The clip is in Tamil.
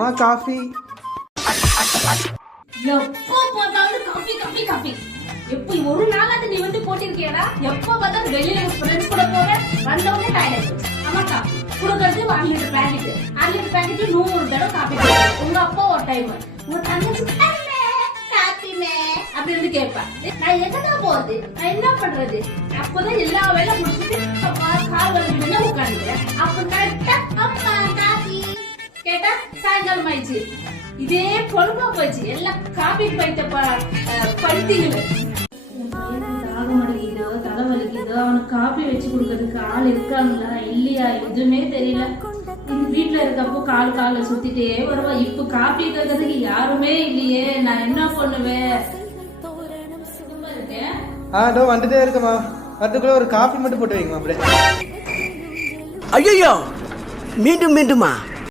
அம்மா காஃபி. எப்போ பார்த்தாலும் காஃபி காஃபி காஃபி. எப்போ ஒரு நாளாவது நீ வந்து போட்டிருக்கியடா? எப்போ பார்த்தாலும் வெளியில ஃப்ரெண்ட்ஸ் கூட போக வந்தவங்க டாய்லெட். அம்மா காஃபி குடுக்கறது 1 லிட்டர் பாக்கெட். 1 லிட்டர் பாக்கெட் 100 தடவை காஃபி. உங்க அப்பா ஒரு டைம் உங்க தங்கச்சி காஃபிமே அப்படி வந்து கேட்பா. நான் எங்கடா போறது? நான் என்ன பண்றது? அப்பதான் எல்லா வேலை முடிச்சுட்டு கால் வந்து உட்காந்துக்கிறேன். அப்ப கரெக்டா அம்மா காஃபி கேட்டா சாயங்காலம் ஆயிடுச்சு. இதே பொறுப்பா போச்சு. எல்லாம் காபி பைத்த படுத்தீங்களே. தாகமடிக்குதோ தலைவலிக்குதோ அவனுக்கு காபி வச்சு கொடுக்கறதுக்கு ஆள் இருக்காங்களா இல்லையா எதுவுமே தெரியல. வீட்டுல இருக்கப்போ கால சுத்திட்டே வருவா. இப்ப காபி கேட்கறதுக்கு யாருமே இல்லையே. நான் என்ன பண்ணுவேன்? வந்துட்டே இருக்கமா. அதுக்குள்ள ஒரு காஃபி மட்டும் போட்டு வைங்கம்மா. அப்படியே ஐயோ மீண்டும் மீண்டுமா?